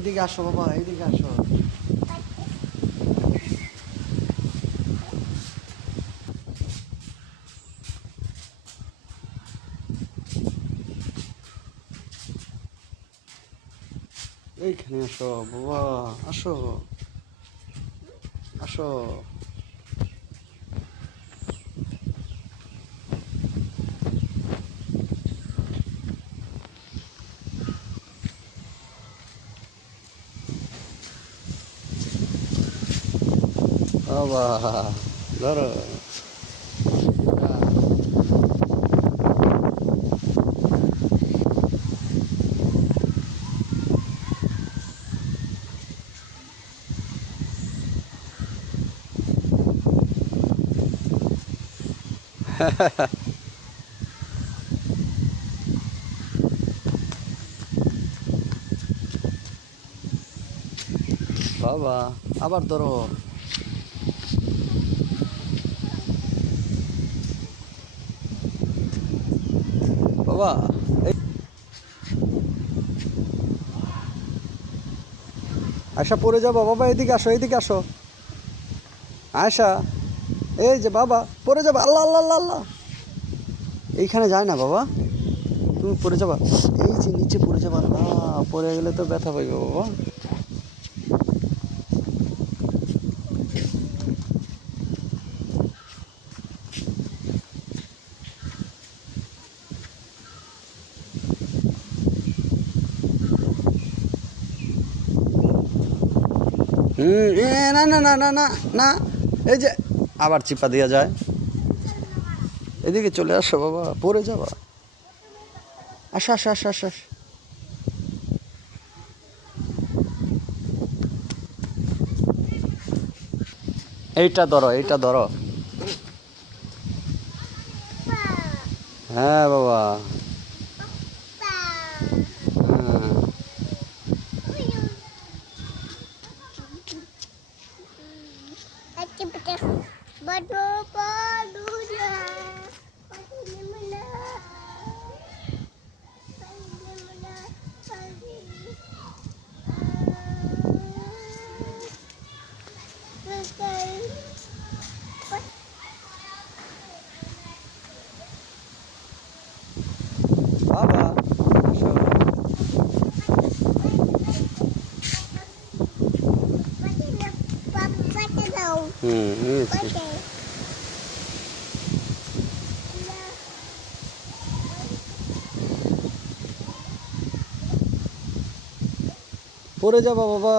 এইদিকে আসো বাবা, এইদিকে আসো। এইখানে আসো বাবা, আসো আসো। বাবা ধরো। বাবা আবার ধরো। বাবা এই আয়সা পড়ে যাবো বাবা, এদিকে আসো, এদিকে আসো আয়সা। এই যে বাবা পড়ে যাবে, আল্লাহ আল্লাহ আল্লাহ আল্লাহ। এইখানে যায় না বাবা, তুমি পড়ে যাবা। এই যে নিচে পড়ে যাবা, আল্লাহ পড়ে গেলে তো ব্যথা পাইবে বাবা। না না না না না না, এই যে আবার চিপা দেওয়া যায়। এদিকে চলে আসো বাবা, পড়ে যাবা। আসো আসো আসো আসো আসো। এইটা ধরো, এইটা ধরো। হ্যাঁ বাবা। হ্যাঁ। বাবা আসো। নিয়েছি। পড়ে যাবা বাবা।